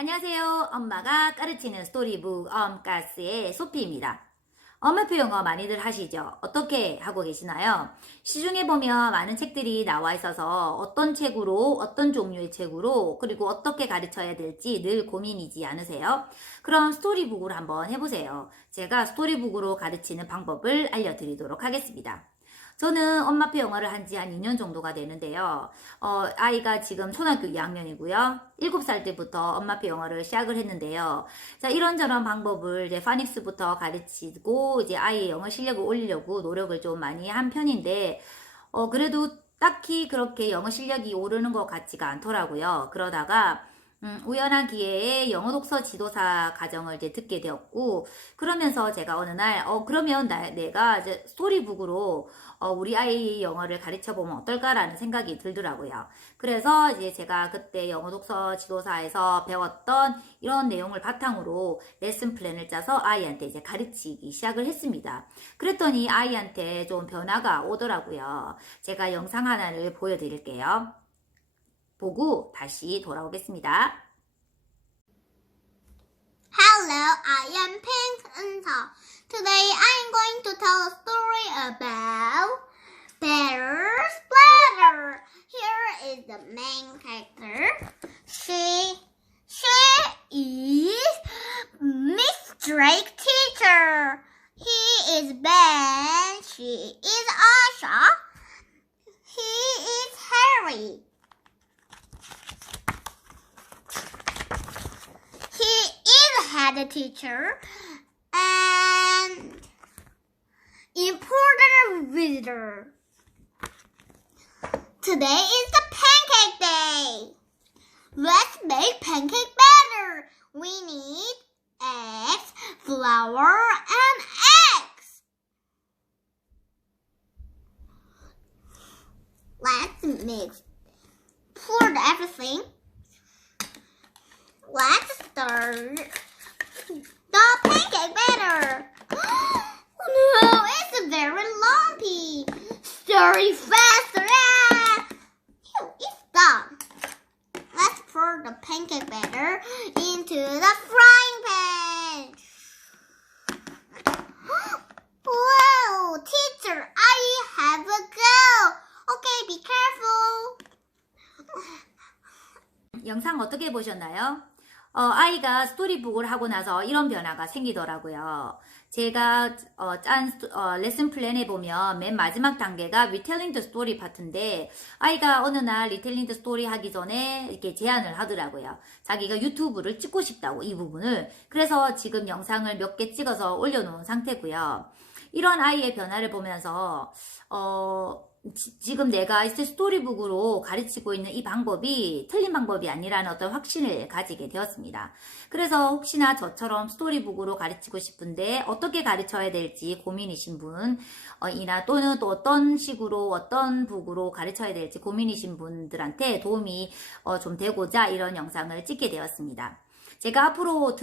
안녕하세요. 엄마가 가르치는 스토리북 엄가스의 소피입니다. 엄마표 영어 많이들 하시죠? 어떻게 하고 계시나요? 시중에 보면 많은 책들이 나와 있어서 어떤 책으로, 어떤 종류의 책으로, 그리고 어떻게 가르쳐야 될지 늘 고민이지 않으세요? 그럼 스토리북으로 한번 해보세요. 제가 스토리북으로 가르치는 방법을 알려드리도록 하겠습니다. 저는 엄마표 영어를 한 지 한 2년 정도가 되는데요. 아이가 지금 초등학교 2학년이고요. 7살 때부터 엄마표 영어를 시작을 했는데요. 자, 이런저런 방법을 이제 파닉스부터 가르치고 이제 아이의 영어 실력을 올리려고 노력을 좀 많이 한 편인데, 그래도 딱히 그렇게 영어 실력이 오르는 것 같지가 않더라고요. 그러다가 우연한 기회에 영어 독서 지도사 과정을 이제 듣게 되었고, 그러면서 제가 어느 날, 그러면 내가 이제 스토리북으로 우리 아이 영어를 가르쳐 보면 어떨까라는 생각이 들더라고요. 그래서 이제 제가 그때 영어 독서 지도사에서 배웠던 이런 내용을 바탕으로 레슨 플랜을 짜서 아이한테 이제 가르치기 시작을 했습니다. 그랬더니 아이한테 좀 변화가 오더라고요. 제가 영상 하나를 보여드릴게요. 보고 다시 돌아오겠습니다. Hello, I am Pink Unta. Today I'm going to tell a story about Better Splatter. Here is the main character. She is Miss Drake teacher. He is Ben. She is Asha. He is Harry. Head teacher and important visitor. Today is the pancake day. Let's make pancake batter. We need eggs, flour, and eggs. Let's mix. Pour everything. Let's start the pancake batter. Oh no, it's very lumpy. Stir it faster. It's done. Let's pour the pancake batter into the frying pan. Wow, teacher, I have a go. Okay, be careful. 영상 어떻게 보셨나요? 아이가 스토리북을 하고 나서 이런 변화가 생기더라고요. 제가 짠 레슨 플랜에 보면 맨 마지막 단계가 Retelling the Story 파트인데 아이가 어느 날 Retelling the Story 하기 전에 이렇게 제안을 하더라고요. 자기가 유튜브를 찍고 싶다고 이 부분을. 그래서 지금 영상을 몇 개 찍어서 올려놓은 상태고요. 이런 아이의 변화를 보면서 지금 내가 스토리북으로 가르치고 있는 이 방법이 틀린 방법이 아니라는 어떤 확신을 가지게 되었습니다. 그래서 혹시나 저처럼 스토리북으로 가르치고 싶은데 어떻게 가르쳐야 될지 고민이신 분, 이나 또는 또 어떤 식으로 어떤 북으로 가르쳐야 될지 고민이신 분들한테 도움이 좀 되고자 이런 영상을 찍게 되었습니다. 제가 앞으로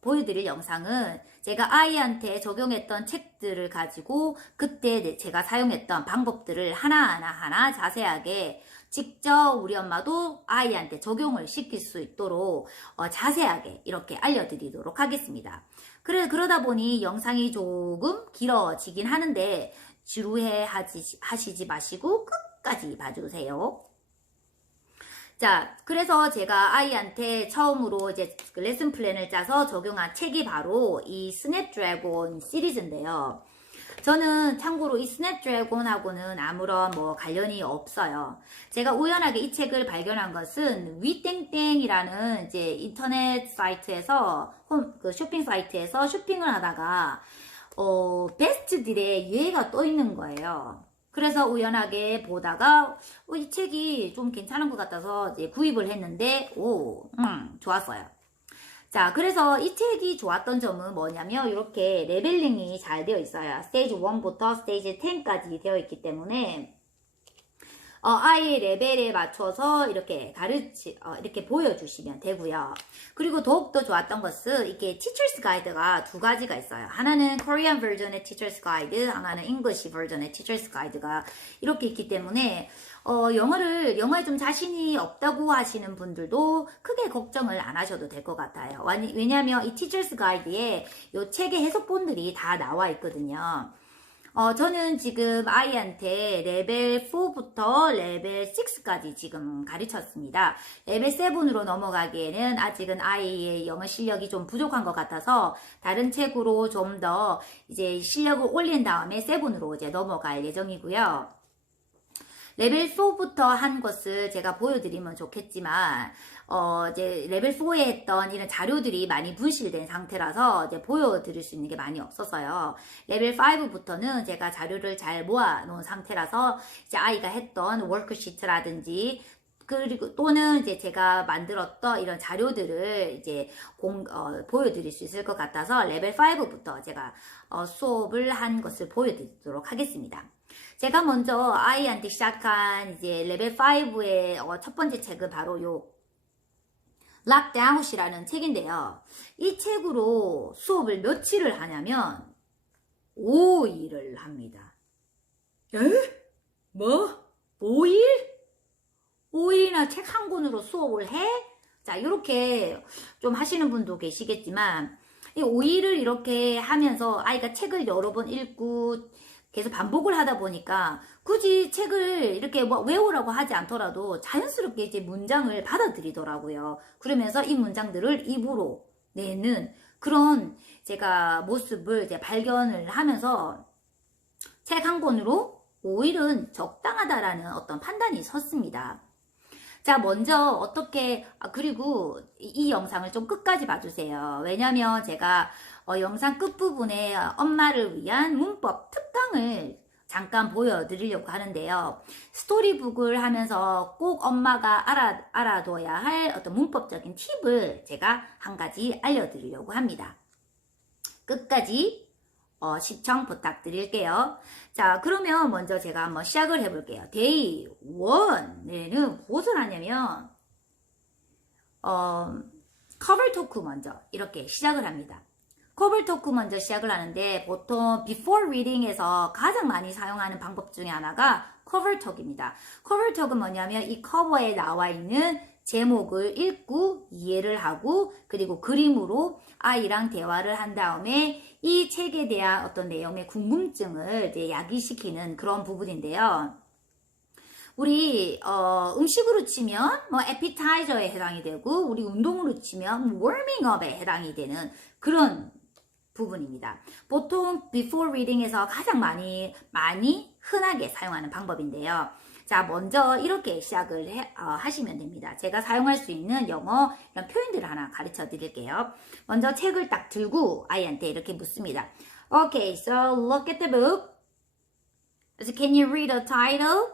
보여드릴 영상은 제가 아이한테 적용했던 책들을 가지고 그때 제가 사용했던 방법들을 하나하나 자세하게 직접 우리 엄마도 아이한테 적용을 시킬 수 있도록 자세하게 이렇게 알려드리도록 하겠습니다. 그러다 보니 영상이 조금 길어지긴 하는데 지루해 하시지 마시고 끝까지 봐주세요. 자, 그래서 제가 아이한테 처음으로 이제 레슨 플랜을 짜서 적용한 책이 바로 이 스냅드래곤 시리즈인데요. 저는 참고로 이 스냅드래곤하고는 아무런 관련이 없어요. 제가 우연하게 이 책을 발견한 것은 위땡땡이라는 이제 인터넷 사이트에서 쇼핑 사이트에서 쇼핑을 하다가 베스트 딜에 얘가 떠 있는 거예요. 그래서 우연하게 보다가 이 책이 좀 괜찮은 것 같아서 이제 구입을 했는데 좋았어요. 자, 그래서 이 책이 좋았던 점은 뭐냐면 이렇게 레벨링이 잘 되어 있어요. 스테이지 1부터 스테이지 10까지 되어 있기 때문에 아이의 레벨에 맞춰서 이렇게 이렇게 보여주시면 되고요. 그리고 더욱더 좋았던 것은 이게 Teacher's Guide가 두 가지가 있어요. 하나는 Korean 버전의 Teacher's Guide, 하나는 English 버전의 Teacher's Guide가 이렇게 있기 때문에 영어에 좀 자신이 없다고 하시는 분들도 크게 걱정을 안 하셔도 될 것 같아요. 왜냐하면 이 Teacher's Guide에 이 책의 해석본들이 다 나와 있거든요. 저는 지금 아이한테 레벨 4부터 레벨 6까지 지금 가르쳤습니다. 레벨 7으로 넘어가기에는 아직은 아이의 영어 실력이 좀 부족한 것 같아서 다른 책으로 좀 더 이제 실력을 올린 다음에 7으로 이제 넘어갈 예정이고요. 레벨 4부터 한 것을 제가 보여드리면 좋겠지만, 이제 레벨 4에 했던 이런 자료들이 많이 분실된 상태라서 이제 보여드릴 수 있는 게 많이 없어서요. 레벨 5부터는 제가 자료를 잘 모아 놓은 상태라서 이제 아이가 했던 워크시트라든지 그리고 또는 이제 제가 만들었던 이런 자료들을 이제 보여드릴 수 있을 것 같아서 레벨 5부터 제가 수업을 한 것을 보여드리도록 하겠습니다. 제가 먼저 아이한테 시작한 이제 레벨 5의 첫 번째 책은 바로 요 락다운이라는 책인데요. 이 책으로 수업을 며칠을 하냐면 5일을 합니다. 에? 뭐? 5일? 5일이나 책 한 권으로 수업을 해? 자, 이렇게 좀 하시는 분도 계시겠지만 이 5일을 이렇게 하면서 아이가 책을 여러 번 읽고 계속 반복을 하다 보니까 굳이 책을 이렇게 뭐 외우라고 하지 않더라도 자연스럽게 이제 문장을 받아들이더라고요. 그러면서 이 문장들을 입으로 내는 그런 제가 모습을 이제 발견을 하면서 책 한 권으로 5일은 적당하다라는 어떤 판단이 섰습니다. 자, 먼저 어떻게, 그리고 이 영상을 좀 끝까지 봐주세요. 왜냐면 제가 영상 끝부분에 엄마를 위한 문법 특강을 잠깐 보여드리려고 하는데요. 스토리북을 하면서 꼭 엄마가 알아둬야 할 어떤 문법적인 팁을 제가 한 가지 알려드리려고 합니다. 끝까지 시청 부탁드릴게요. 자, 그러면 먼저 제가 한번 시작을 해볼게요. 데이 1에는 무엇을 하냐면 커버 토크 먼저 이렇게 시작을 합니다. 커버 토크 먼저 시작을 하는데 보통 before reading에서 가장 많이 사용하는 방법 중에 하나가 커버 토크입니다. 커버 토크는 뭐냐면 이 커버에 나와 있는 제목을 읽고 이해를 하고 그리고 그림으로 아이랑 대화를 한 다음에 이 책에 대한 어떤 내용의 궁금증을 이제 야기시키는 그런 부분인데요. 우리 음식으로 치면 뭐 appetizer에 해당이 되고 우리 운동으로 치면 warming-up에 해당이 되는 그런 부분입니다. 보통 before reading에서 가장 많이 흔하게 사용하는 방법인데요. 자, 먼저 이렇게 시작을 하시면 됩니다. 제가 사용할 수 있는 영어 이런 표현들을 하나 가르쳐 드릴게요. 먼저 책을 딱 들고 아이한테 이렇게 묻습니다. Okay, so look at the book. So can you read the title?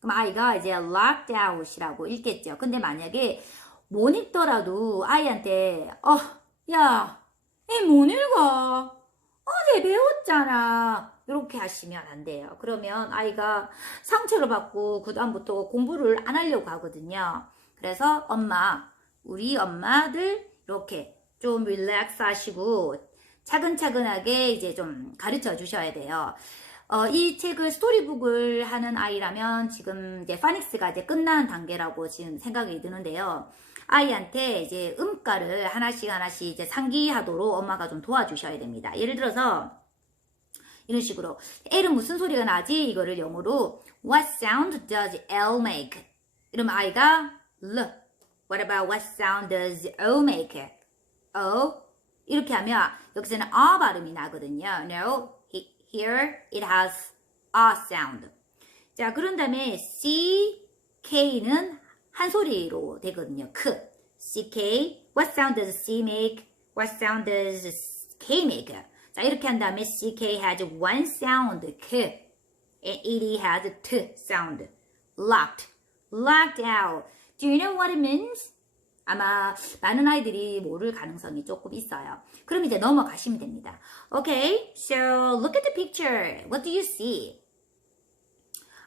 그럼 아이가 이제 locked out이라고 읽겠죠. 근데 만약에 못 읽더라도 아이한테 야, 이 못 읽어. 어제 배웠잖아. 이렇게 하시면 안 돼요. 그러면 아이가 상처를 받고 그 다음부터 공부를 안 하려고 하거든요. 그래서 우리 엄마들 이렇게 좀 릴렉스 하시고 차근차근하게 이제 좀 가르쳐 주셔야 돼요. 이 책을 스토리북을 하는 아이라면 지금 이제 파닉스가 이제 끝난 단계라고 지금 생각이 드는데요. 아이한테 이제 음가를 하나씩 이제 상기하도록 엄마가 좀 도와주셔야 됩니다. 예를 들어서 이런 식으로 L은 무슨 소리가 나지? 이거를 영어로 What sound does L make? 이러면 아이가 L. What about what sound does O make? O. 이렇게 하면 여기서는 A 발음이 나거든요. No. Here it has A sound. 자, 그런 다음에 C, K는 한 소리로 되거든요. CK. What sound does C make? What sound does K make? 자, 이렇게 한 다음에 CK has one sound, and ED has two sound. Locked. Locked out. Do you know what it means? 아마 많은 아이들이 모를 가능성이 조금 있어요. 그럼 이제 넘어가시면 됩니다. Okay, so look at the picture. What do you see?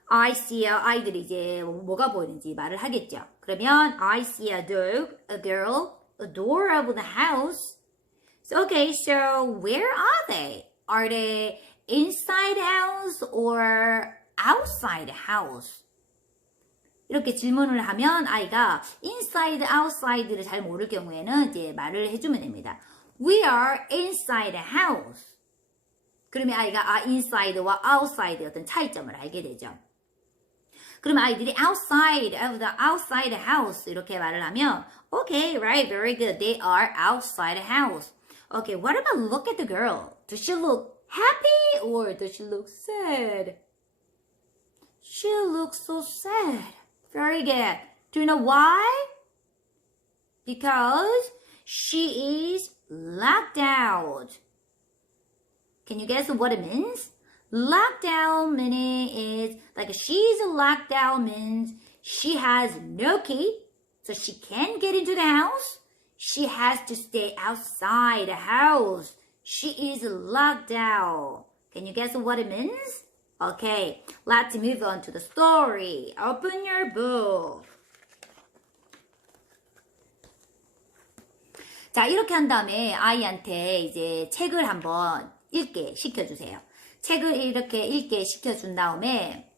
I see 아이들이 이제 뭐가 보이는지 말을 하겠죠. 그러면 I see a dog, a girl, a door of the house. So, okay, so where are they? Are they inside house or outside house? 이렇게 질문을 하면 아이가 inside, outside를 잘 모를 경우에는 이제 말을 해주면 됩니다. We are inside house. 그러면 아이가 inside와 outside 어떤 차이점을 알게 되죠. 그러면 아이들이 outside of the outside house 이렇게 말을 하면 okay, right, very good. They are outside house. Okay, what about look at the girl? Does she look happy or does she look sad? She looks so sad. Very good. Do you know why? Because she is locked out. Can you guess what it means? Locked out meaning is like she's locked out means she has no key, so she can't get into the house. She has to stay outside the house. She is locked out. Can you guess what it means? Okay, let's move on to the story. Open your book. 자, 이렇게 한 다음에 아이한테 이제 책을 한번 읽게 시켜주세요. 책을 이렇게 읽게 시켜준 다음에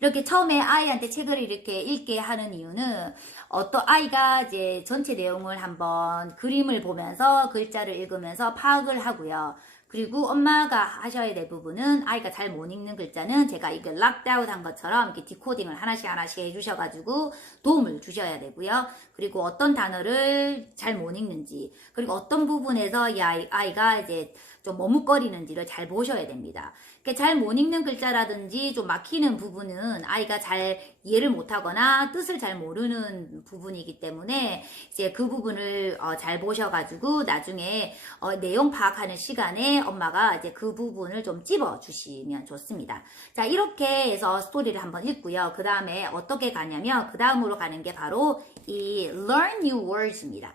이렇게 처음에 아이한테 책을 이렇게 읽게 하는 이유는 어떤 아이가 이제 전체 내용을 한번 그림을 보면서 글자를 읽으면서 파악을 하고요. 그리고 엄마가 하셔야 될 부분은 아이가 잘 못 읽는 글자는 제가 이거 락다운 한 것처럼 이렇게 디코딩을 하나씩 해주셔가지고 도움을 주셔야 되고요. 그리고 어떤 단어를 잘 못 읽는지, 그리고 어떤 부분에서 이 아이가 이제 좀 머뭇거리는지를 잘 보셔야 됩니다. 잘 못 읽는 글자라든지 좀 막히는 부분은 아이가 잘 이해를 못하거나 뜻을 잘 모르는 부분이기 때문에 이제 그 부분을 잘 보셔가지고 나중에 내용 파악하는 시간에 엄마가 이제 그 부분을 좀 찝어 주시면 좋습니다. 자, 이렇게 해서 스토리를 한번 읽고요. 그 다음에 어떻게 가냐면 그 다음으로 가는 게 바로 이 Learn New Words입니다.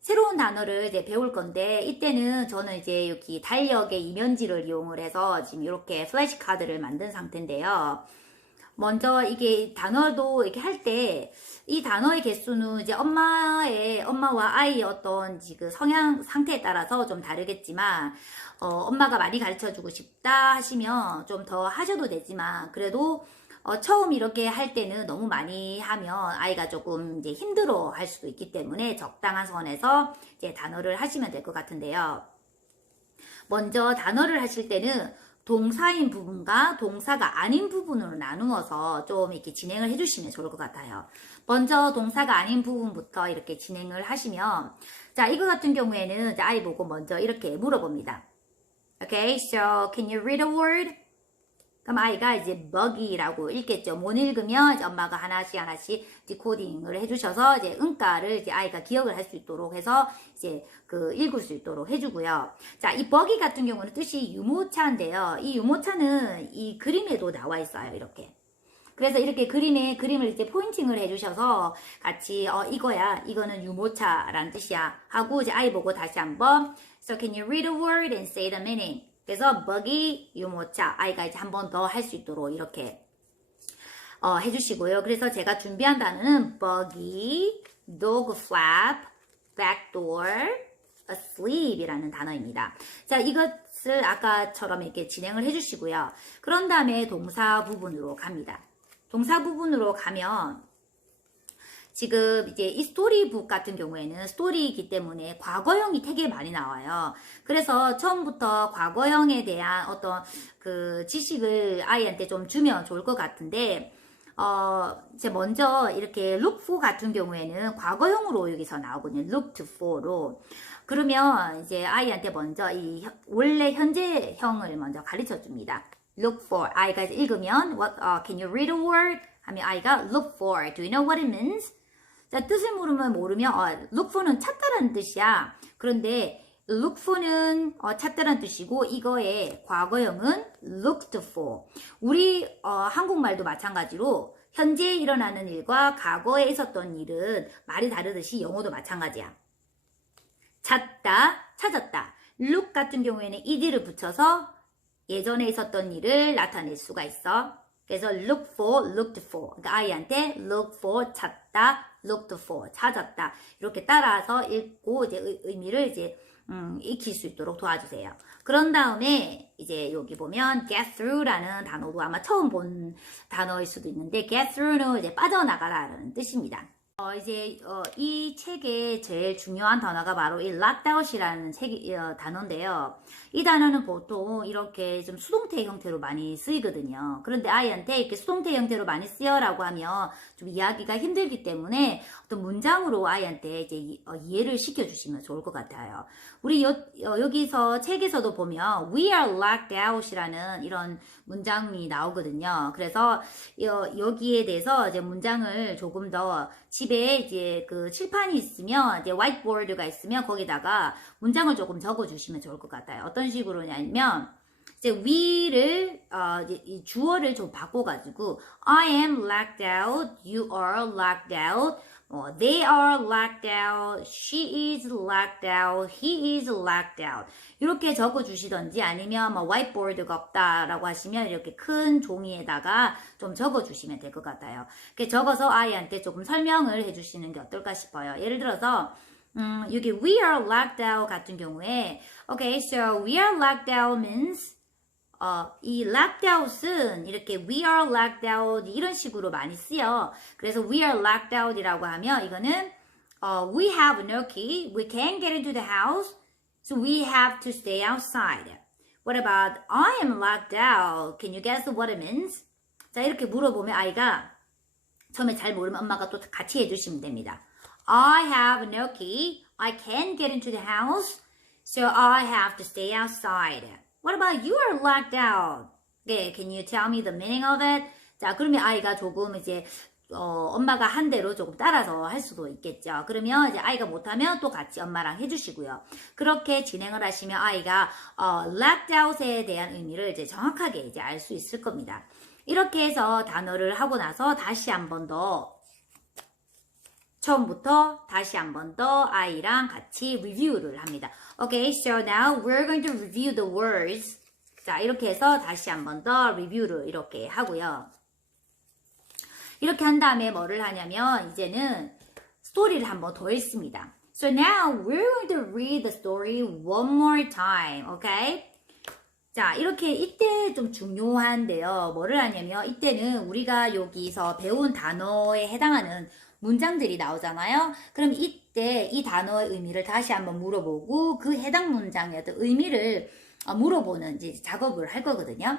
새로운 단어를 이제 배울 건데 이때는 저는 이제 여기 달력의 이면지를 이용을 해서 지금 이렇게 플래시 카드를 만든 상태인데요. 먼저 이게 단어도 이렇게 할 때 이 단어의 개수는 이제 엄마와 아이의 어떤 지금 성향 상태에 따라서 좀 다르겠지만 엄마가 많이 가르쳐주고 싶다 하시면 좀 더 하셔도 되지만 그래도 처음 이렇게 할 때는 너무 많이 하면 아이가 조금 이제 힘들어 할 수도 있기 때문에 적당한 선에서 이제 단어를 하시면 될 것 같은데요. 먼저 단어를 하실 때는 동사인 부분과 동사가 아닌 부분으로 나누어서 좀 이렇게 진행을 해주시면 좋을 것 같아요. 먼저 동사가 아닌 부분부터 이렇게 진행을 하시면 자, 이거 같은 경우에는 아이 보고 먼저 이렇게 물어봅니다. Okay, so can you read a word? 그럼 아이가 이제 buggy라고 읽겠죠. 못 읽으면 이제 엄마가 하나씩 디코딩을 해주셔서 이제 응가를 이제 아이가 기억을 할 수 있도록 해서 이제 읽을 수 있도록 해주고요. 자, 이 buggy 같은 경우는 뜻이 유모차인데요. 이 유모차는 이 그림에도 나와 있어요. 이렇게. 그래서 이렇게 그림을 이제 포인팅을 해주셔서 같이 이거는 유모차라는 뜻이야 하고 이제 아이 보고 다시 한번 So can you read a word and say the meaning? 그래서 buggy, 유모차, 아이가 이제 한 번 더 할 수 있도록 이렇게 해주시고요. 그래서 제가 준비한 단어는 buggy, dog flap, back door, asleep이라는 단어입니다. 자, 이것을 아까처럼 이렇게 진행을 해주시고요. 그런 다음에 동사 부분으로 갑니다. 동사 부분으로 가면 지금 이제 이 스토리북 같은 경우에는 스토리이기 때문에 과거형이 되게 많이 나와요. 그래서 처음부터 과거형에 대한 어떤 그 지식을 아이한테 좀 주면 좋을 것 같은데, 이제 먼저 이렇게 look for 같은 경우에는 과거형으로 여기서 나오거든요. looked for로. 그러면 이제 아이한테 먼저 이 원래 현재형을 먼저 가르쳐 줍니다. look for. 아이가 이제 읽으면 can you read a word? 하면 아이가 look for. Do you know what it means? 자, 뜻을 모르면 look for는 찾다라는 뜻이야. 그런데 look for는 찾다라는 뜻이고 이거의 과거형은 looked for. 우리 한국말도 마찬가지로 현재 일어나는 일과 과거에 있었던 일은 말이 다르듯이 영어도 마찬가지야. 찾다, 찾았다. look 같은 경우에는 ed를 붙여서 예전에 있었던 일을 나타낼 수가 있어. 그래서 look for, looked for. 그러니까 아이한테 look for 찾다, looked for 찾았다. 이렇게 따라서 읽고 이제 의미를 이제 익힐 수 있도록 도와주세요. 그런 다음에 이제 여기 보면 get through라는 단어도 아마 처음 본 단어일 수도 있는데 get through는 이제 빠져나가라는 뜻입니다. 이 책의 제일 중요한 단어가 바로 이 lockdown이라는 단어인데요. 이 단어는 보통 이렇게 좀 수동태 형태로 많이 쓰이거든요. 그런데 아이한테 이렇게 수동태 형태로 많이 쓰여라고 하면 좀 이해하기가 힘들기 때문에 어떤 문장으로 아이한테 이제 이해를 시켜주시면 좋을 것 같아요. 우리 여기서 책에서도 보면 we are locked out이라는 이런 문장이 나오거든요. 그래서 여기에 대해서 이제 문장을 조금 더 집에 이제 그 칠판이 있으면 이제 화이트보드가 있으면 거기다가 문장을 조금 적어주시면 좋을 것 같아요. 어떤 식으로냐면 이제 we를 이제 이 주어를 좀 바꿔가지고 I am locked out, you are locked out, they are locked out, she is locked out, he is locked out 이렇게 적어주시던지 아니면 뭐 화이트보드가 없다라고 하시면 이렇게 큰 종이에다가 좀 적어주시면 될 것 같아요. 이렇게 적어서 아이한테 조금 설명을 해주시는 게 어떨까 싶어요. 예를 들어서 여기 we are locked out 같은 경우에 okay, so we are locked out means 이 locked out은 이렇게 we are locked out 이런 식으로 많이 쓰여. 그래서 we are locked out 이라고 하면 이거는 we have no key, we can't get into the house, so we have to stay outside. What about I am locked out? Can you guess what it means? 자, 이렇게 물어보면 아이가 처음에 잘 모르면 엄마가 또 같이 해주시면 됩니다. I have no key, I can't get into the house, so I have to stay outside. What about you are locked out? Okay, can you tell me the meaning of it? 자, 그러면 아이가 조금 이제 엄마가 한 대로 조금 따라서 할 수도 있겠죠. 그러면 이제 아이가 못하면 또 같이 엄마랑 해주시고요. 그렇게 진행을 하시면 아이가 locked out에 대한 의미를 이제 정확하게 이제 알 수 있을 겁니다. 이렇게 해서 단어를 하고 나서 다시 한 번 더 처음부터 다시 한 번 더 아이랑 같이 리뷰를 합니다. Okay, so now we're going to review the words. 자, 이렇게 해서 다시 한 번 더 리뷰를 이렇게 하고요. 이렇게 한 다음에 뭐를 하냐면 이제는 스토리를 한 번 더 읽습니다. So now we're going to read the story one more time. Okay? 자, 이렇게 이때 좀 중요한데요. 뭐를 하냐면 이때는 우리가 여기서 배운 단어에 해당하는 문장들이 나오잖아요. 그럼 이때 이 단어의 의미를 다시 한번 물어보고 그 해당 문장의 어떤 의미를 물어보는 이제 작업을 할 거거든요.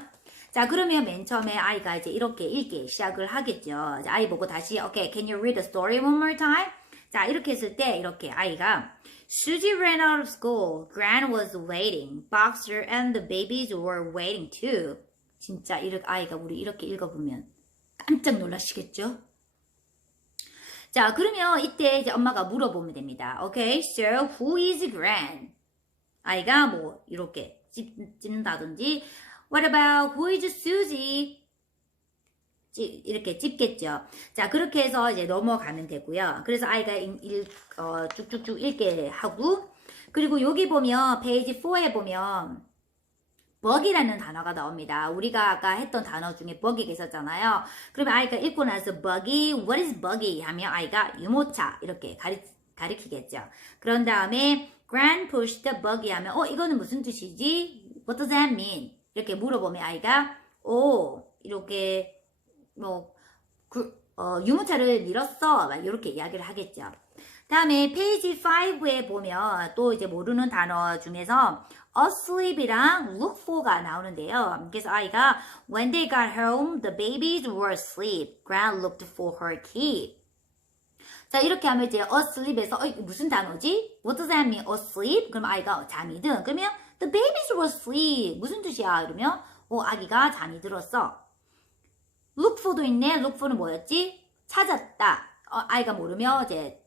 자, 그러면 맨 처음에 아이가 이제 이렇게 읽기 시작을 하겠죠. 아이 보고 다시 Okay, can you read the story one more time? 자, 이렇게 했을 때 이렇게 아이가 Suzy ran out of school. Gran was waiting. Boxer and the babies were waiting too. 진짜 아이가 우리 이렇게 읽어보면 깜짝 놀라시겠죠? 자, 그러면 이때 이제 엄마가 물어보면 됩니다. Okay, so who is Gran? 아이가 뭐 이렇게 찝는다든지 What about who is Suzy? 이렇게 찝겠죠. 자, 그렇게 해서 이제 넘어가면 되고요. 그래서 아이가 쭉쭉쭉 읽게 하고 그리고 여기 보면 페이지 4에 보면 bug이라는 단어가 나옵니다. 우리가 아까 했던 단어 중에 bug이가 있었잖아요. 그러면 아이가 읽고 나서 buggy, what is buggy? 하면 아이가 유모차 이렇게 가리키겠죠. 그런 다음에 Gran pushed the buggy 하면 이거는 무슨 뜻이지? What does that mean? 이렇게 물어보면 아이가 이렇게 유모차를 밀었어. 막 이렇게 이야기를 하겠죠. 다음에 페이지 5에 보면 또 이제 모르는 단어 중에서 asleep이랑 look for가 나오는데요. 그래서 아이가 when they got home, the babies were asleep. Gran looked for her key. 자, 이렇게 하면 이제 asleep에서 무슨 단어지? What does that mean? asleep? 그럼 아이가 잠이 든. 그러면 the babies were asleep. 무슨 뜻이야? 이러면 아기가 잠이 들었어. look for도 있네. look for는 뭐였지? 찾았다. 아이가 모르면 이제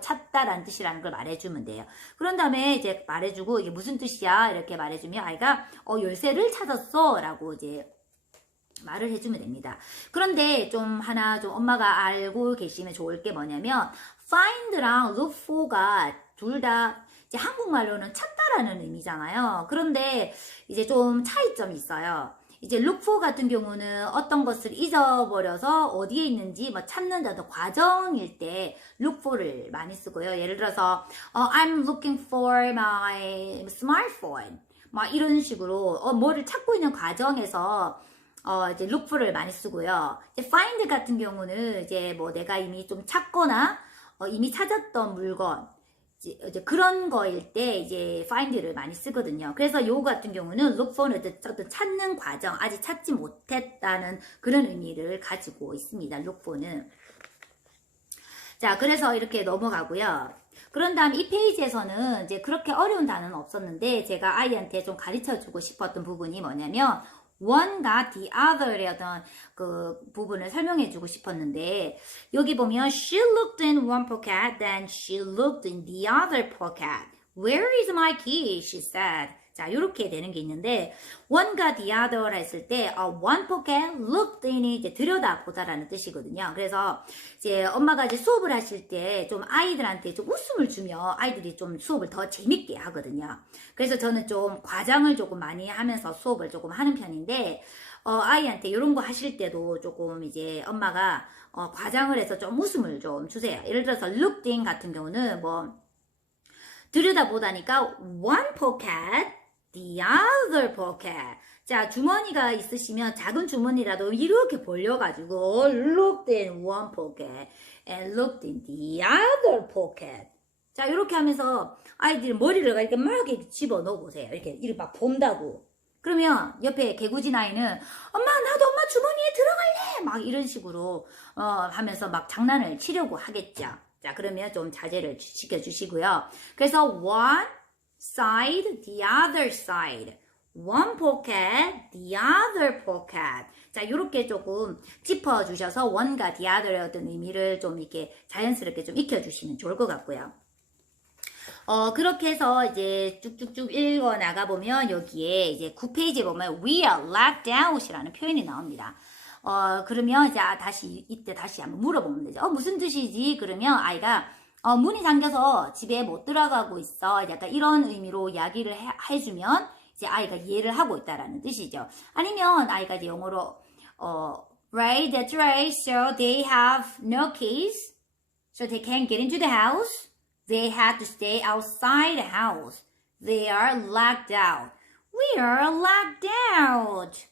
찾다라는 뜻이라는 걸 말해주면 돼요. 그런 다음에 이제 말해주고 이게 무슨 뜻이야? 이렇게 말해주면 아이가 열쇠를 찾았어 라고 이제 말을 해주면 됩니다. 그런데 좀 엄마가 알고 계시면 좋을 게 뭐냐면 find랑 look for가 둘 다 이제 한국말로는 찾다 찾아라는 의미잖아요. 그런데 이제 좀 차이점이 있어요. 이제 look for 같은 경우는 어떤 것을 잊어버려서 어디에 있는지 뭐 찾는 어떤 과정일 때 look for를 많이 쓰고요. 예를 들어서 I'm looking for my smartphone. 막 이런 식으로 뭐를 찾고 있는 과정에서 이제 look for를 많이 쓰고요. 이제 find 같은 경우는 이제 뭐 내가 이미 좀 찾거나 이미 찾았던 물건 이제 그런 거일 때 이제 find를 많이 쓰거든요. 그래서 요거 같은 경우는 look for는 어떤 찾는 과정, 아직 찾지 못했다는 그런 의미를 가지고 있습니다. look for는. 자, 그래서 이렇게 넘어가고요. 그런 다음 이 페이지에서는 이제 그렇게 어려운 단어는 없었는데 제가 아이한테 좀 가르쳐 주고 싶었던 부분이 뭐냐면 one과 the other의 어떤 그 부분을 설명해 주고 싶었는데 여기 보면 she looked in one pocket then she looked in the other pocket. Where is my key? she said. 자, 이렇게 되는 게 있는데 one과 the other 했을 때 one pocket looked in이 이제 들여다보다라는 뜻이거든요. 그래서 이제 엄마가 이제 수업을 하실 때 좀 아이들한테 좀 웃음을 주면 아이들이 좀 수업을 더 재밌게 하거든요. 그래서 저는 좀 과장을 조금 많이 하면서 수업을 조금 하는 편인데 아이한테 이런 거 하실 때도 조금 이제 엄마가 과장을 해서 좀 웃음을 좀 주세요. 예를 들어서 looked in 같은 경우는 뭐 들여다보다니까 one pocket the other pocket. 자, 주머니가 있으시면 작은 주머니라도 이렇게 벌려가지고 looked in one pocket and looked in the other pocket. 자, 이렇게 하면서 아이들이 머리를 이렇게 막 이렇게 집어넣어 보세요. 이렇게 막 본다고. 그러면 옆에 개구진 아이는 엄마 나도 엄마 주머니에 들어갈래 막 이런 식으로 하면서 막 장난을 치려고 하겠죠. 자, 그러면 좀 자제를 지켜주시고요. 그래서 one side, the other side. one pocket, the other pocket. 자, 이렇게 조금 짚어주셔서 one과 the other의 어떤 의미를 좀 이렇게 자연스럽게 좀 익혀주시면 좋을 것 같고요. 그렇게 해서 이제 쭉쭉쭉 읽어 나가보면 여기에 이제 9페이지에 보면 we are locked out 이라는 표현이 나옵니다. 그러면 이제 이때 다시 한번 물어보면 되죠. 무슨 뜻이지? 그러면 아이가 문이 잠겨서 집에 못 들어가고 있어. 약간 이런 의미로 이야기를 해주면 이제 아이가 이해를 하고 있다라는 뜻이죠. 아니면 아이가 이제 영어로 right, that's right. So they have no keys. So they can't get into the house. They had to stay outside the house. They are locked out. We are locked out.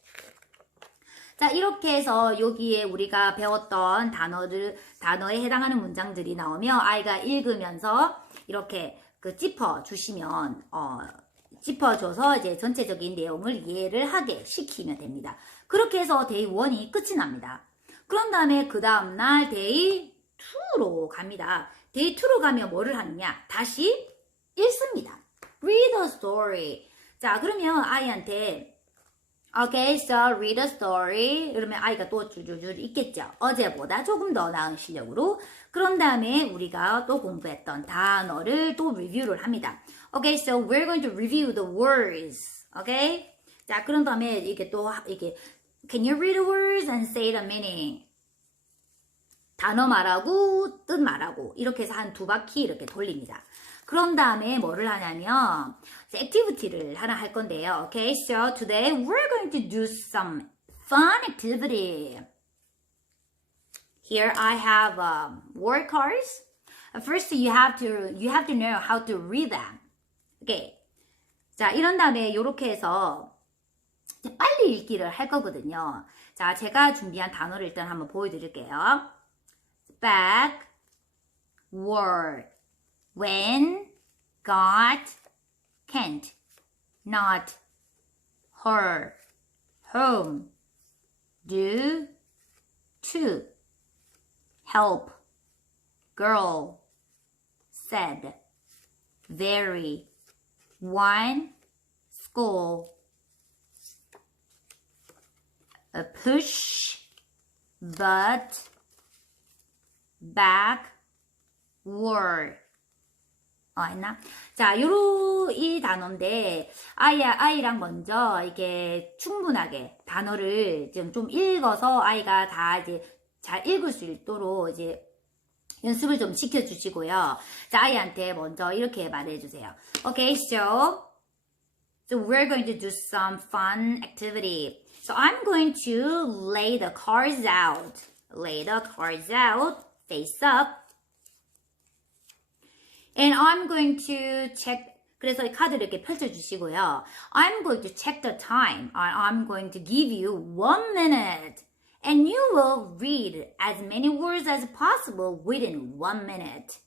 자, 이렇게 해서 여기에 우리가 배웠던 단어에 해당하는 문장들이 나오면 아이가 읽으면서 이렇게 짚어주시면, 짚어줘서 이제 전체적인 내용을 이해를 하게 시키면 됩니다. 그렇게 해서 데이 1이 끝이 납니다. 그런 다음에 그 다음날 데이 2로 갑니다. 데이 2로 가면 뭐를 하느냐? 다시 읽습니다. Read a story. 자, 그러면 아이한테 Okay, so read a story. 그러면 아이가 또 줄줄줄 읽겠죠. 어제보다 조금 더 나은 실력으로. 그런 다음에 우리가 또 공부했던 단어를 또 리뷰를 합니다. Okay, so we're going to review the words. Okay? 자, 그런 다음에 이게 Can you read the words and say the meaning? 단어 말하고 뜻 말하고 이렇게 해서 한 2바퀴 이렇게 돌립니다. 그런 다음에 뭐를 하냐면 액티비티를 하나 할 건데요. Okay, so today we're going to do some fun activity. Here I have word cards. First, you have to know how to read them. Okay. 자, 이런 다음에 이렇게 해서 빨리 읽기를 할 거거든요. 자, 제가 준비한 단어를 일단 한번 보여드릴게요. Back, word. When, got, can't, not, her, home, do, to, help, girl, said, very, one, school, a push, but, back, word. 했나? 자, 이 단어인데, 아이랑 먼저 이게 충분하게 단어를 좀 읽어서 아이가 다 이제 잘 읽을 수 있도록 이제 연습을 좀 시켜주시고요. 자, 아이한테 먼저 이렇게 말해주세요. Okay, so So we're going to do some fun activity. So I'm going to lay the cards out. Lay the cards out, face up. And I'm going to check. 그래서 이 카드를 이렇게 펼쳐주시고요. I'm going to check the time. I'm going to give you 1 minute. And you will read as many words as possible within 1 minute.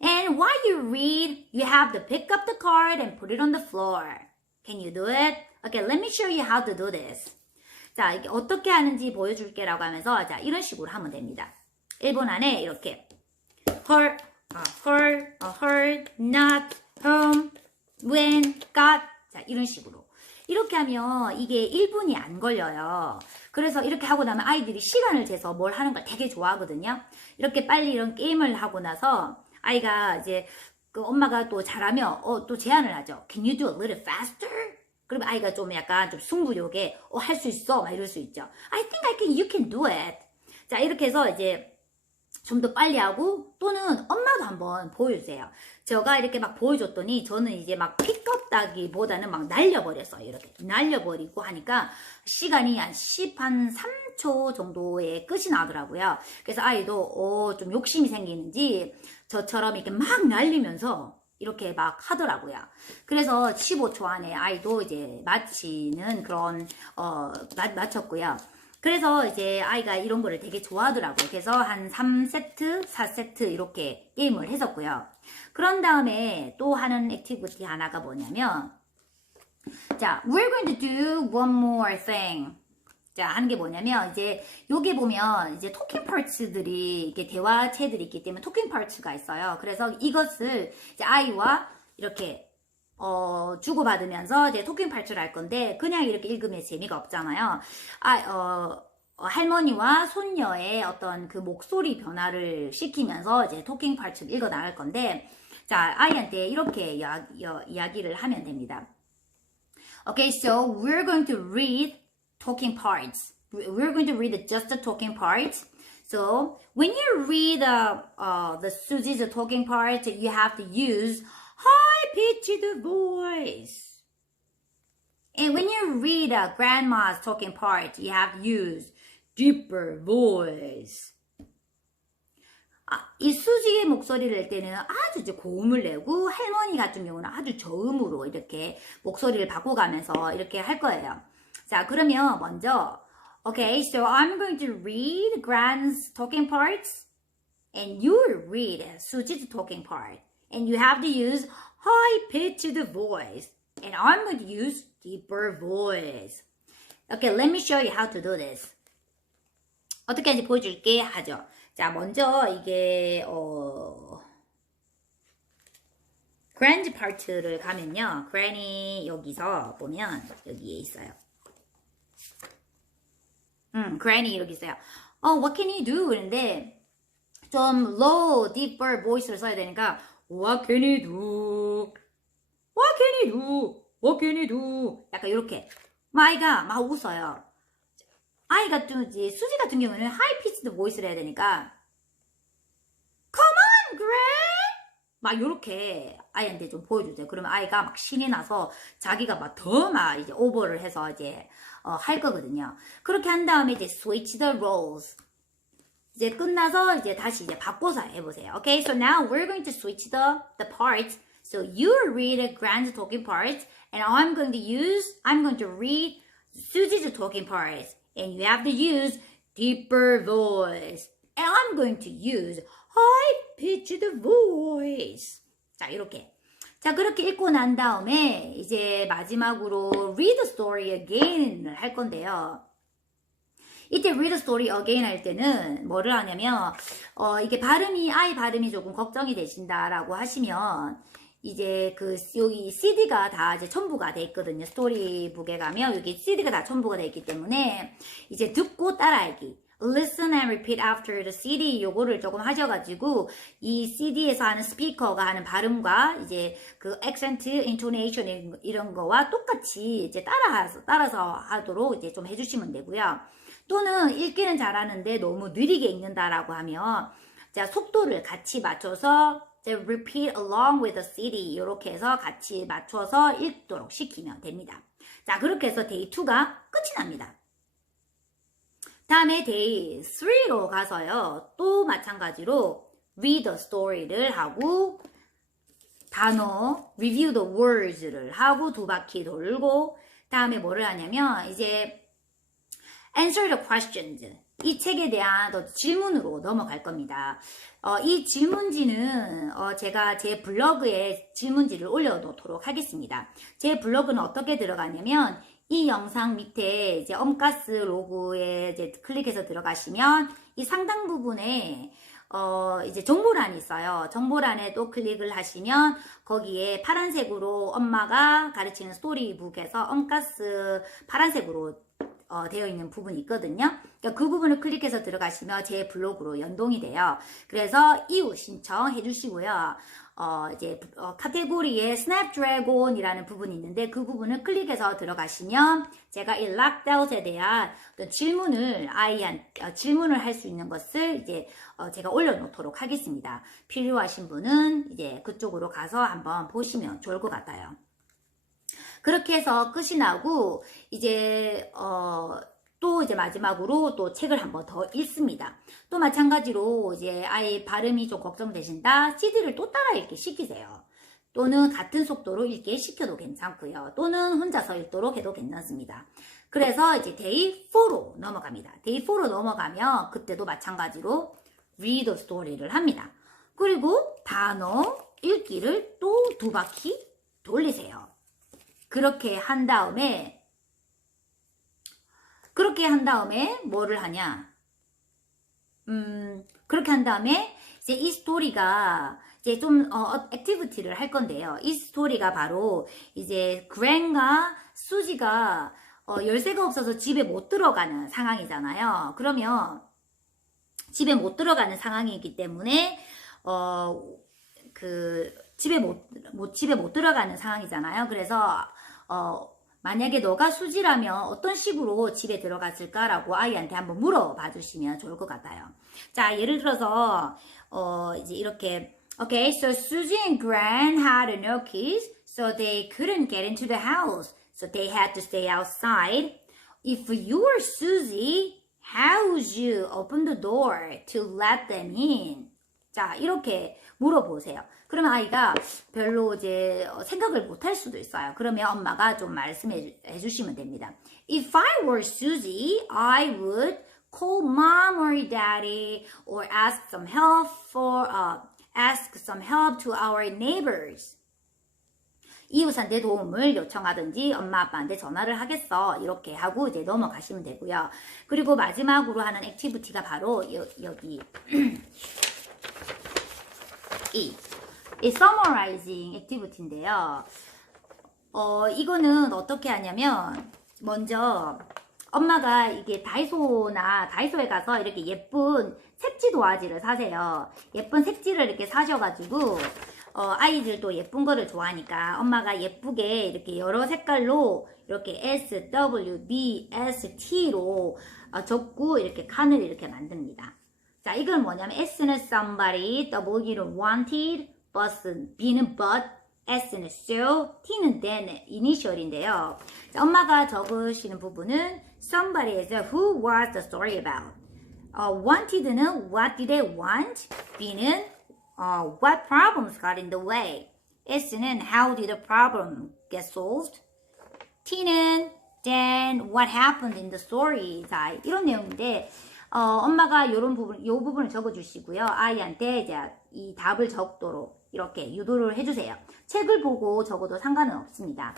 And while you read, you have to pick up the card and put it on the floor. Can you do it? Okay, let me show you how to do this. 자, 이게 어떻게 하는지 보여줄게라고 하면서 자, 이런 식으로 하면 됩니다. 1분 안에 이렇게 heard, not, home, when, got 자, 이런 식으로 이렇게 하면 이게 1분이 안 걸려요. 그래서 이렇게 하고 나면 아이들이 시간을 재서 뭘 하는 걸 되게 좋아하거든요. 이렇게 빨리 이런 게임을 하고 나서 아이가 이제 그 엄마가 또 잘하면 또 제안을 하죠. Can you do a little faster? 그러면 아이가 좀 약간 좀 승부욕에 할 수 있어 막 이럴 수 있죠. I think you can do it. 자, 이렇게 해서 이제 좀 더 빨리 하고 또는 엄마도 한번 보여주세요. 제가 이렇게 막 보여줬더니 저는 이제 막 픽업 따기보다는 막 날려버렸어요. 이렇게 날려버리고 하니까 시간이 한 3초 정도에 끝이 나더라고요. 그래서 아이도 좀 욕심이 생기는지 저처럼 이렇게 막 날리면서 이렇게 막 하더라고요. 그래서 15초 안에 아이도 이제 마치는 그런 마쳤고요. 그래서 이제 아이가 이런 거를 되게 좋아하더라고요. 그래서 한 3세트, 4세트 이렇게 게임을 했었고요. 그런 다음에 또 하는 액티비티 하나가 뭐냐면 자, we're going to do one more thing. 자, 하는 게 뭐냐면 이제 여기 보면 이제 토킹 파츠들이 이렇게 대화체들이 있기 때문에 토킹 파츠가 있어요. 그래서 이것을 이제 아이와 이렇게 주고받으면서 이제 토킹 파츠를 할 건데 그냥 이렇게 읽으면 재미가 없잖아요. 할머니와 손녀의 어떤 그 목소리 변화를 시키면서 이제 토킹 파츠를 읽어 나갈 건데 자, 아이한테 이렇게 이야기를 하면 됩니다. Okay, so we're going to read talking parts. We're going to read just the talking parts. So when you read the Susie's talking part, you have to use high-pitched voice. And when you read Grandma's talking part, you have to use deeper voice. 이 수지의 목소리를 낼 때는 아주 이제 고음을 내고 할머니 같은 경우는 아주 저음으로 이렇게 목소리를 바꿔가면서 이렇게 할 거예요. 자, 그러면 먼저 Okay, so I'm going to read Grand's talking parts and you will read Suji's talking part. And you have to use high-pitched voice. And I'm going to use deeper voice. Okay, let me show you how to do this. 어떻게 하는지 보여줄게 하죠. 자, 먼저 이게 Grand 파트를 가면요. Granny 여기서 보면 여기에 있어요. Granny 여기 있어요. What can you do? 그런데 좀 low, deeper voice를 써야 되니까 What can you do? What can you do? What can you do? 약간 이렇게 아이가 막 웃어요. 아이가 좀 이제 수지 같은 경우는 high pitched voice를 해야 되니까 Come on, Gran! 막 이렇게 아이한테 좀 보여주세요. 그러면 아이가 막 신이 나서 자기가 막 더 막 이제 오버를 해서 이제 할 거거든요. 그렇게 한 다음에 이제 switch the roles. 이제 끝나서 이제 다시 이제 바꿔서 해보세요. Okay, so now we're going to switch the parts. So you read Grand's talking parts, and I'm going to read Susie's talking parts, and you have to use deeper voice, and I'm going to use high-pitched voice. 자, 이렇게. 자, 그렇게 읽고 난 다음에 이제 마지막으로 read the story again을 할 건데요. 이때 read the story again 할 때는 뭐를 하냐면 이게 아이 발음이 조금 걱정이 되신다라고 하시면 이제 여기 CD가 다 이제 첨부가 돼 있거든요. 스토리북에 가면 여기 CD가 다 첨부가 돼 있기 때문에 이제 듣고 따라하기. Listen and repeat after the CD 요거를 조금 하셔가지고 이 CD에서 하는 스피커가 하는 발음과 이제 그 액센트, 인토네이션 이런 거와 똑같이 이제 따라서 하도록 이제 좀 해주시면 되고요. 또는 읽기는 잘하는데 너무 느리게 읽는다라고 하면 자 속도를 같이 맞춰서 이제 repeat along with the city 이렇게 해서 같이 맞춰서 읽도록 시키면 됩니다. 자, 그렇게 해서 day 2가 끝이 납니다. 다음에 day 3로 가서요. 또 마찬가지로 read the story를 하고 단어 review the words를 하고 두 바퀴 돌고 다음에 뭐를 하냐면 이제 answer the questions 이 책에 대한 질문으로 넘어갈 겁니다. 이 질문지는 제가 제 블로그에 질문지를 올려놓도록 하겠습니다. 제 블로그는 어떻게 들어가냐면 이 영상 밑에 이제 엄가스 로고에 이제 클릭해서 들어가시면 이 상당 부분에 이제 정보란이 있어요. 정보란에도 클릭을 하시면 거기에 파란색으로 엄마가 가르치는 스토리북에서 엄가스 파란색으로 되어 있는 부분이 있거든요. 그러니까 그 부분을 클릭해서 들어가시면 제 블로그로 연동이 돼요. 그래서 이웃 신청해 주시고요. 이제 카테고리에 스냅드래곤이라는 부분이 있는데 그 부분을 클릭해서 들어가시면 제가 이 락다웃에 대한 어떤 질문을 질문을 할 수 있는 것을 이제 제가 올려놓도록 하겠습니다. 필요하신 분은 이제 그쪽으로 가서 한번 보시면 좋을 것 같아요. 그렇게 해서 끝이 나고 이제 또 이제 마지막으로 또 책을 한번 더 읽습니다. 또 마찬가지로 이제 아이 발음이 좀 걱정되신다. CD를 또 따라 읽기 시키세요. 또는 같은 속도로 읽게 시켜도 괜찮고요. 또는 혼자서 읽도록 해도 괜찮습니다. 그래서 이제 day 4로 넘어갑니다. day 4로 넘어가면 그때도 마찬가지로 read the story를 합니다. 그리고 단어 읽기를 또 두 바퀴 돌리세요. 그렇게 한 다음에 뭐를 하냐? 그렇게 한 다음에 이제 이 스토리가 이제 좀 액티비티를 할 건데요. 이 스토리가 바로 이제 그랜과 수지가 열쇠가 없어서 집에 못 들어가는 상황이잖아요. 그러면 집에 못 들어가는 상황이기 때문에 집에 못 들어가는 상황이잖아요. 그래서 만약에 너가 수지라면 어떤 식으로 집에 들어갔을까라고 아이한테 한번 물어봐 주시면 좋을 것 같아요. 자, 예를 들어서 이제 이렇게 Okay, so Susie and Gran had no keys, so they couldn't get into the house. So they had to stay outside. If you were Susie, how would you open the door to let them in? 자, 이렇게 물어보세요. 그러면 아이가 별로 이제 생각을 못 할 수도 있어요. 그러면 엄마가 좀 말씀해 주시면 됩니다. If I were Susie, I would call mom or daddy or ask some help to our neighbors. 이웃한테 도움을 요청하든지 엄마 아빠한테 전화를 하겠어. 이렇게 하고 이제 넘어가시면 되고요. 그리고 마지막으로 하는 액티비티가 바로 여기 이 summarizing 액티비티인데요. 이거는 어떻게 하냐면 먼저 엄마가 이게 다이소에 가서 이렇게 예쁜 색지 도화지를 사세요. 예쁜 색지를 이렇게 사셔가지고 아이들도 예쁜 거를 좋아하니까 엄마가 예쁘게 이렇게 여러 색깔로 이렇게 S, W, B, S, T로 적고 이렇게 칸을 이렇게 만듭니다. 자, 이건 뭐냐면 S는 somebody, W는 wanted, B는 but, S는 so, T는 then, initial인데요. 자, 엄마가 적으시는 부분은 somebody에서 who was the story about? wanted는 what did they want? B는 what problems got in the way? S는 how did the problem get solved? T는 then what happened in the story? 자, 이런 내용인데 엄마가 요 부분을 적어주시고요. 아이한테 이제 이 답을 적도록 이렇게 유도를 해주세요. 책을 보고 적어도 상관은 없습니다.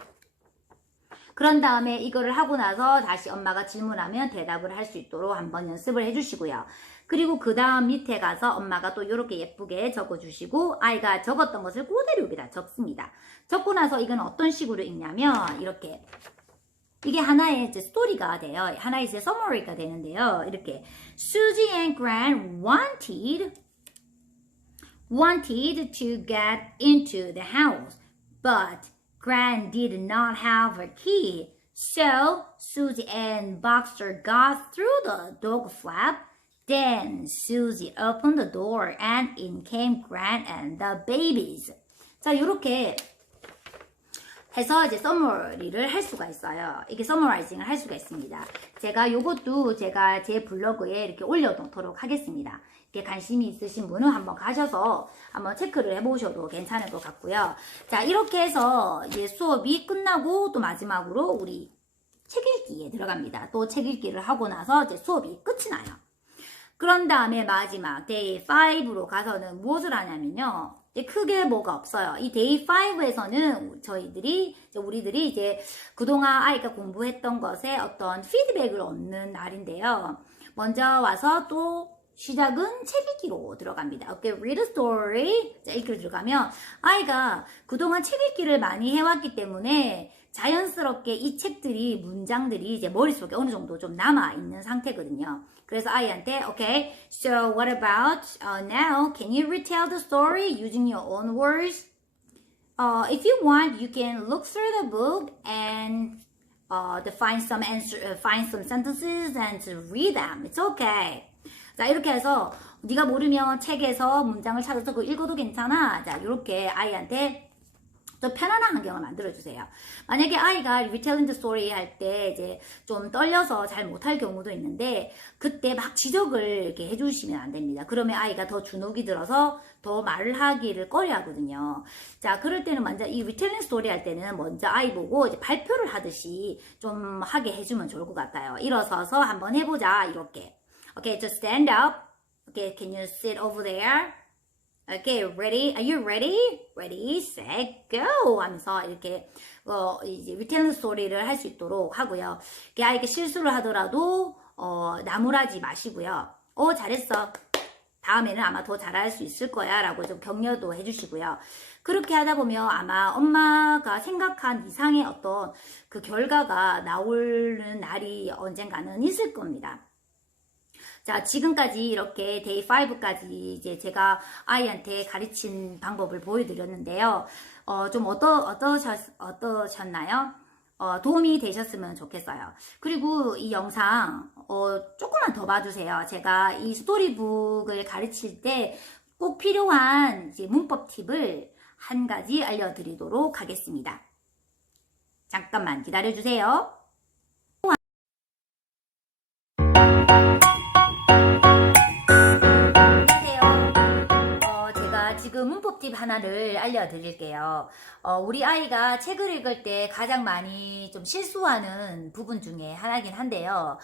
그런 다음에 이거를 하고 나서 다시 엄마가 질문하면 대답을 할 수 있도록 한번 연습을 해주시고요. 그리고 그 다음 밑에 가서 엄마가 또 이렇게 예쁘게 적어주시고 아이가 적었던 것을 그대로 여기다 적습니다. 적고 나서 이건 어떤 식으로 읽냐면 이렇게 이게 하나의 이제 스토리가 돼요. 하나의 이제 summary가 되는데요. 이렇게 Susie and Gran wanted to get into the house, but Gran did not have her key. So Susie and Boxer got through the dog flap Then Susie opened the door and in came Grant and the babies. 자, 요렇게 해서 이제 서머리를 할 수가 있어요. 이게 서머라이징을 할 수가 있습니다. 제가 요것도 제가 제 블로그에 이렇게 올려놓도록 하겠습니다. 이렇게 관심이 있으신 분은 한번 가셔서 한번 체크를 해보셔도 괜찮을 것 같고요. 자, 이렇게 해서 이제 수업이 끝나고 또 마지막으로 우리 책 읽기에 들어갑니다. 또 책 읽기를 하고 나서 이제 수업이 끝이 나요. 그런 다음에 마지막 데이 5로 가서는 무엇을 하냐면요. 크게 뭐가 없어요. 이 데이 5에서는 우리들이 이제 그동안 아이가 공부했던 것에 어떤 피드백을 얻는 날인데요. 먼저 와서 또 시작은 책 읽기로 들어갑니다. Okay, read a story. 자, 읽기로 들어가면 아이가 그동안 책 읽기를 많이 해왔기 때문에 자연스럽게 이 책들이, 문장들이 이제 머릿속에 어느 정도 좀 남아있는 상태거든요. 그래서 아이한테, okay, so what about now? Can you retell the story using your own words? If you want, you can look through the book and find some sentences and to read them. It's okay. 자, 이렇게 해서 네가 모르면 책에서 문장을 찾아서 그거 읽어도 괜찮아. 자, 이렇게 아이한테 좀 편안한 환경을 만들어주세요. 만약에 아이가 retelling the story 할 때 이제 좀 떨려서 잘 못할 경우도 있는데 그때 막 지적을 이렇게 해주시면 안 됩니다. 그러면 아이가 더 주눅이 들어서 더 말을 하기를 꺼려 하거든요. 자, 그럴 때는 먼저 이 retelling story 할 때는 먼저 아이 보고 이제 발표를 하듯이 좀 하게 해주면 좋을 것 같아요. 일어서서 한번 해보자, 이렇게. Okay, just stand up. Okay, can you sit over there? Okay, ready? Are you ready? Ready, set, go! 하면서 이렇게 이제 retelling story를 할 수 있도록 하고요. 아이가 실수를 하더라도 나무라지 마시고요. 잘했어. 다음에는 아마 더 잘할 수 있을 거야 라고 좀 격려도 해주시고요. 그렇게 하다 보면 아마 엄마가 생각한 이상의 어떤 그 결과가 나오는 날이 언젠가는 있을 겁니다. 자, 지금까지 이렇게 데이 5까지 이제 제가 아이한테 가르친 방법을 보여드렸는데요. 좀 어떠셨나요? 도움이 되셨으면 좋겠어요. 그리고 이 영상, 조금만 더 봐주세요. 제가 이 스토리북을 가르칠 때 꼭 필요한 이제 문법 팁을 한 가지 알려드리도록 하겠습니다. 잠깐만 기다려주세요. 지금 문법팁 하나를 알려드릴게요. 우리 아이가 책을 읽을 때 가장 많이 좀 실수하는 부분 중에 하나긴 한데요.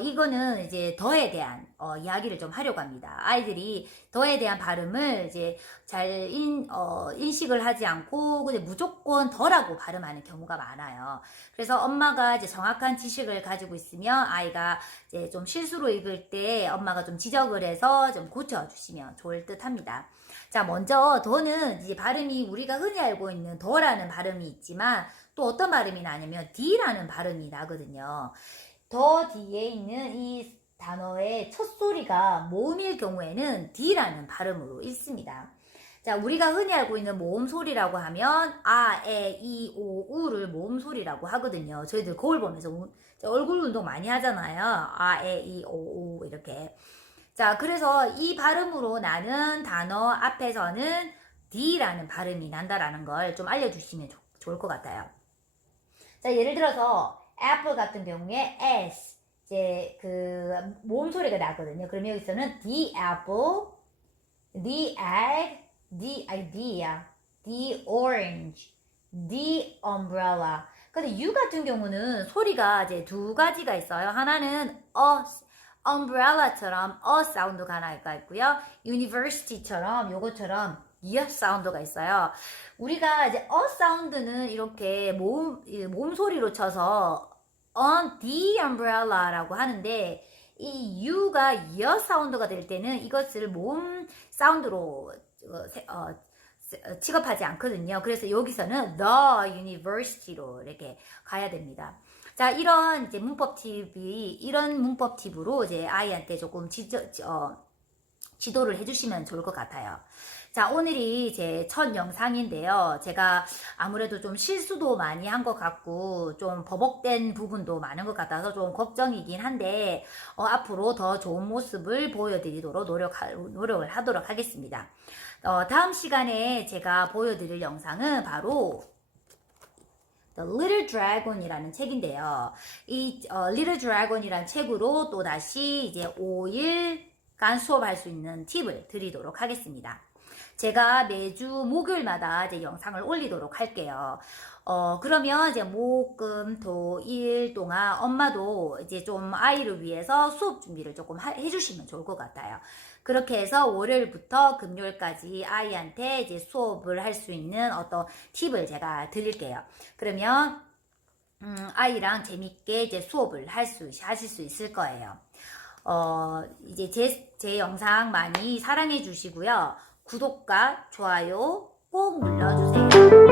이거는 이제 더에 대한 이야기를 좀 하려고 합니다. 아이들이 더에 대한 발음을 이제 잘 인식을 하지 않고 그냥 무조건 더라고 발음하는 경우가 많아요. 그래서 엄마가 이제 정확한 지식을 가지고 있으면 아이가 이제 좀 실수로 읽을 때 엄마가 좀 지적을 해서 좀 고쳐주시면 좋을 듯 합니다. 자, 먼저 더는 이제 발음이 우리가 흔히 알고 있는 더라는 발음이 있지만 또 어떤 발음이 나냐면 D라는 발음이 나거든요. 더 뒤에 있는 이 단어의 첫 소리가 모음일 경우에는 D라는 발음으로 읽습니다. 자, 우리가 흔히 알고 있는 모음 소리라고 하면 아, 에, 이, 오, 우를 모음 소리라고 하거든요. 저희들 거울 보면서 얼굴 운동 많이 하잖아요. 아, 에, 이, 오, 우 이렇게. 자, 그래서 이 발음으로 나는 단어 앞에서는 D라는 발음이 난다라는 걸 좀 알려주시면 좋을 것 같아요. 자, 예를 들어서 apple 같은 경우에 S 이제 그 모음 소리가 나거든요. 그러면 여기서는 the apple, the egg, the idea, the orange, the umbrella. 근데 U 같은 경우는 소리가 이제 두 가지가 있어요. 하나는 umbrella처럼 사운드가 하나가 있고요. university처럼 요것처럼 사운드가 있어요. 우리가 이제 사운드는 이렇게 모음 소리로 쳐서 on the umbrella라고 하는데 이 U가 사운드가 될 때는 이것을 모음 사운드로 취급하지 않거든요. 그래서 여기서는 the university로 이렇게 가야 됩니다. 자, 이런 이제 이런 문법 팁으로 이제 아이한테 조금 지도를 해주시면 좋을 것 같아요. 자, 오늘이 제 첫 영상인데요. 제가 아무래도 좀 실수도 많이 한 것 같고, 좀 버벅된 부분도 많은 것 같아서 좀 걱정이긴 한데, 앞으로 더 좋은 모습을 보여드리도록 노력을 하도록 하겠습니다. 다음 시간에 제가 보여드릴 영상은 바로 The Little Dragon이라는 책인데요. 이 Little Dragon이라는 책으로 또다시 이제 5일간 수업할 수 있는 팁을 드리도록 하겠습니다. 제가 매주 목요일마다 이제 영상을 올리도록 할게요. 그러면 이제 목, 금, 토, 일 동안 엄마도 이제 좀 아이를 위해서 수업 준비를 조금 해주시면 좋을 것 같아요. 그렇게 해서 월요일부터 금요일까지 아이한테 이제 수업을 할 수 있는 어떤 팁을 제가 드릴게요. 그러면, 아이랑 재밌게 이제 수업을 하실 수 있을 거예요. 이제 제 영상 많이 사랑해 주시고요. 구독과 좋아요 꼭 눌러주세요.